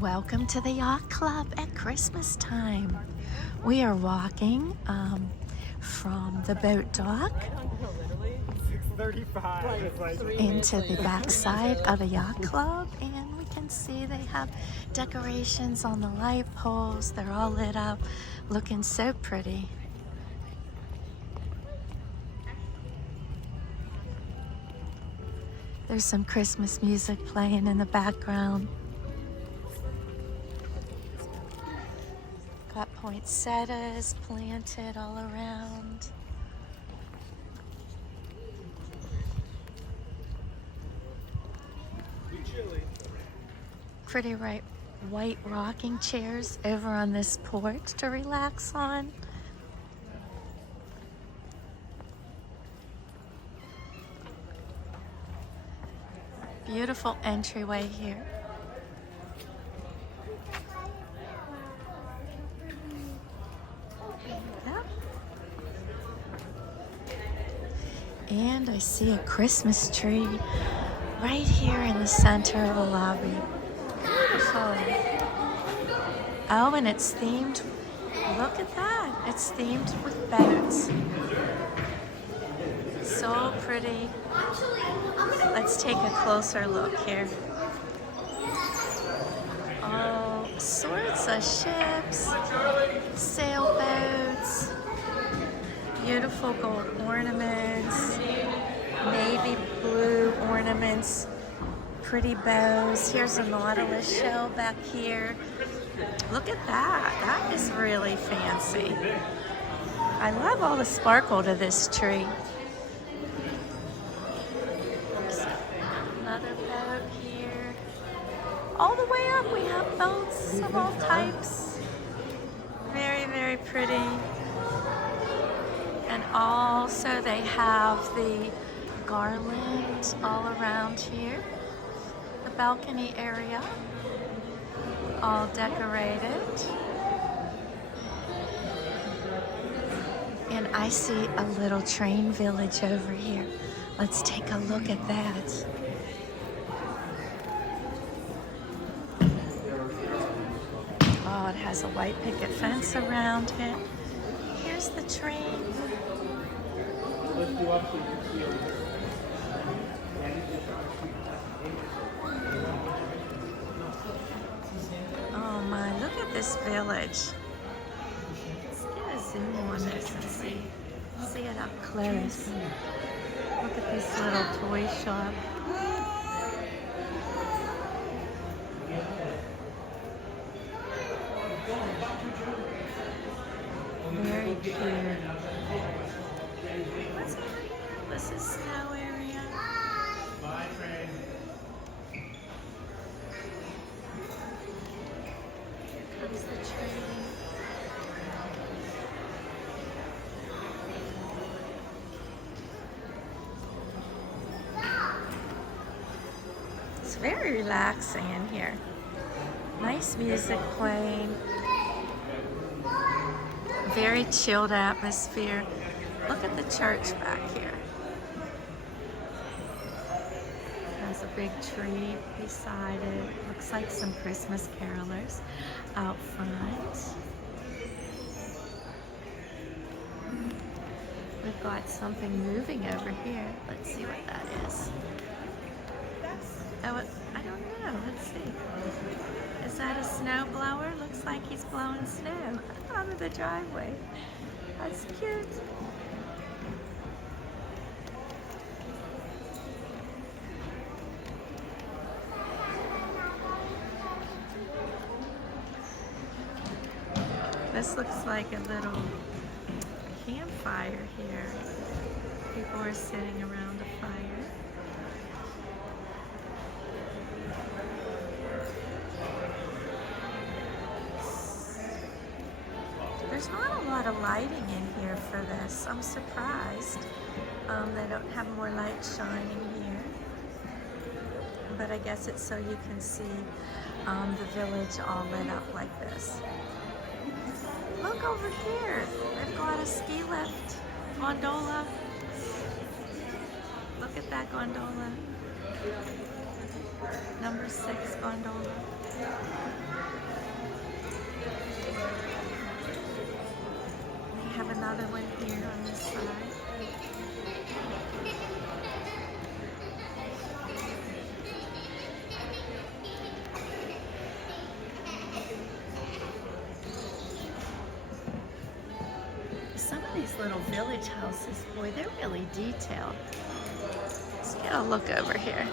Welcome to the Yacht Club at Christmas time. We are walking from the boat dock into the backside of the Yacht Club, and we can see they have decorations on the light poles. They're all lit up, looking so pretty. There's some Christmas music playing in the background. Got poinsettias planted all around. Pretty white rocking chairs over on this porch to relax on. Beautiful entryway here. And I see a Christmas tree right here in the center of the lobby. Oh, and it's themed. Look at that. It's themed with boats. So pretty. Let's take a closer look here. All sorts of ships, sailboats, beautiful gold ornaments, navy blue ornaments, pretty bows. Here's a Nautilus shell back here. Look at that. That is really fancy. I love all the sparkle to this tree. Another boat here. All the way up we have boats of all types. Very, very pretty. And also they have the garland all around here. The balcony area, all decorated. And I see a little train village over here. Let's take a look at that. Oh, it has a white picket fence around it. Here's the train. Oh my, look at this village. Let's get a zoom on this and see it up close. Look at this little toy shop. Very cute. What's over here? This is snow area. Here comes the train. It's very relaxing in here. Nice music playing. Very chilled atmosphere. Look at the church back here. There's a big tree beside it. Looks like some Christmas carolers out front. We've got something moving over here. Let's see what that is. Oh, I don't know. Let's see. Is that a snow blower? Looks like he's blowing snow out of the driveway. That's cute. This looks like a little campfire here. People are sitting around a fire. There's not a lot of lighting in here for this. I'm surprised they don't have more light shining here. But I guess it's so you can see the village all lit up like this. Look over here. They've got a ski lift gondola. Look at that gondola. Number 6 gondola. We have another one here on this side. Some of these little village houses, boy, they're really detailed. Let's get a look over here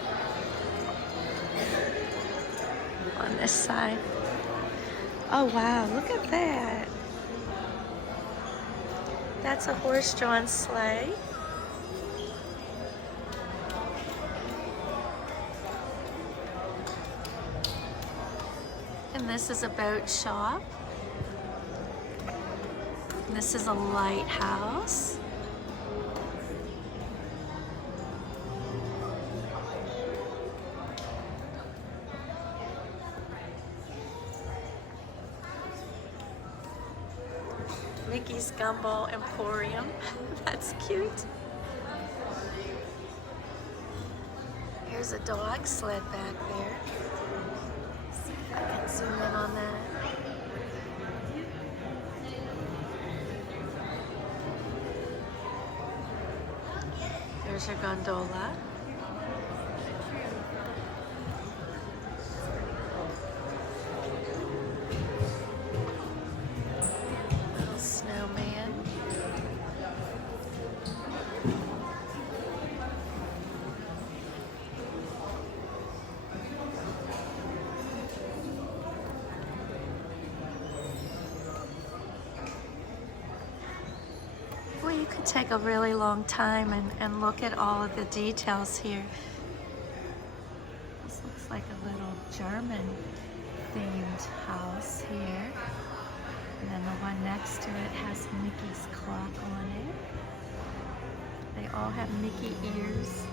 on this side. Oh wow, look at that. That's a horse-drawn sleigh. And this is a boat shop. This is a lighthouse. Mickey's Gumball Emporium. That's cute. Here's a dog sled back there. See if I can zoom in on that. There's your gondola. Little snowman. Well, you could take a really long time and look at all of the details here. This looks like a little German themed house here. And then the one next to it has Mickey's clock on it. They all have Mickey ears.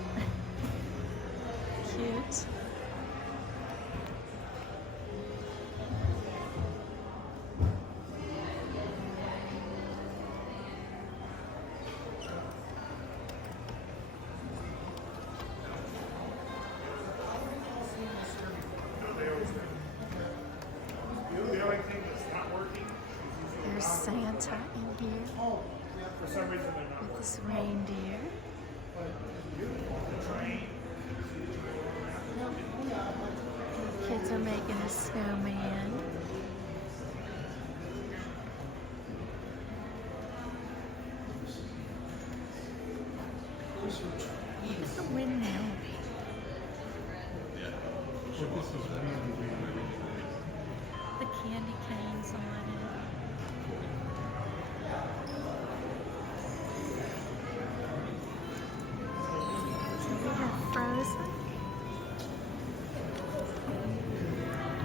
Cute. There's Santa in here with his reindeer. Kids are making a snowman. Look at the windmill. The candy canes on it. We have Frozen,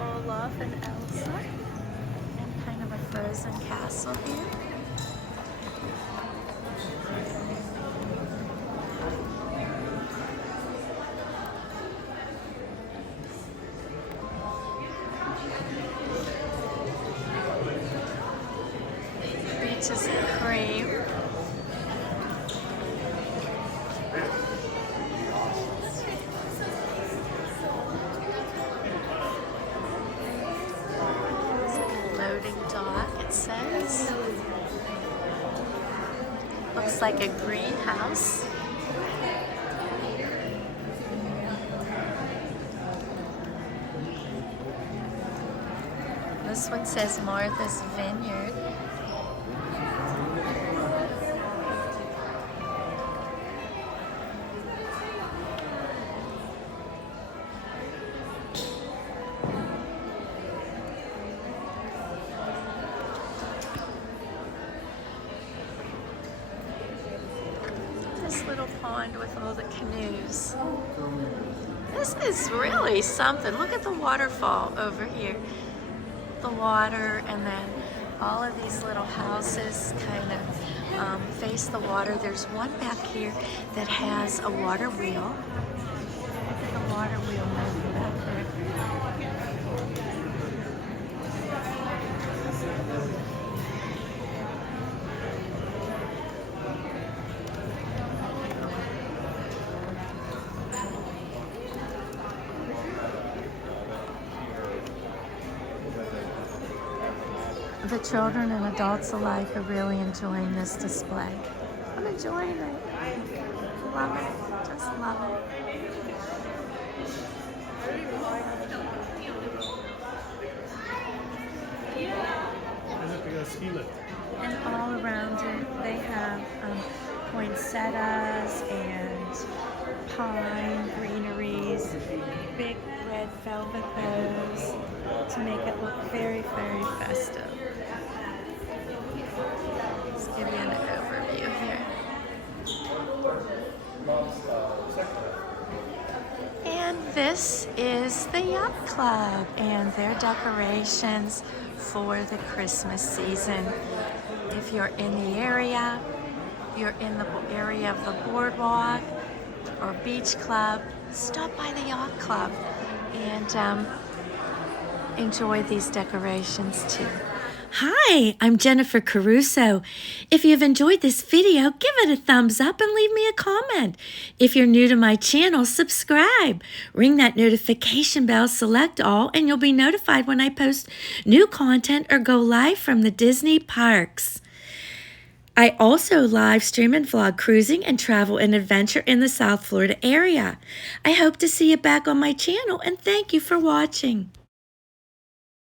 Olaf and Elsa, and kind of a frozen castle here. Peaches and cream. Loading dock, it says. Looks like a greenhouse. This one says Martha's Vineyard. This little pond with all the canoes. This is really something. Look at the waterfall over here. The water, and then all of these little houses kind of face the water. There's one back here that has a water wheel. Look at the water wheel moving back there. The children and adults alike are really enjoying this display. I'm enjoying it. Love it. Just love it. And all around it, they have poinsettias and pine greeneries, big red velvet bows to make it look very, very festive. Let's give you an overview here. And this is the Yacht Club and their decorations for the Christmas season. If you're in the area, if you're in the area of the boardwalk or beach club, stop by the Yacht Club and enjoy these decorations too. Hi, I'm Jennifer Caruso. If you've enjoyed this video, give it a thumbs up and leave me a comment. If you're new to my channel, subscribe. Ring that notification bell, select all, and you'll be notified when I post new content or go live from the Disney parks. I also live stream and vlog cruising and travel and adventure in the South Florida area. I hope to see you back on my channel, and thank you for watching.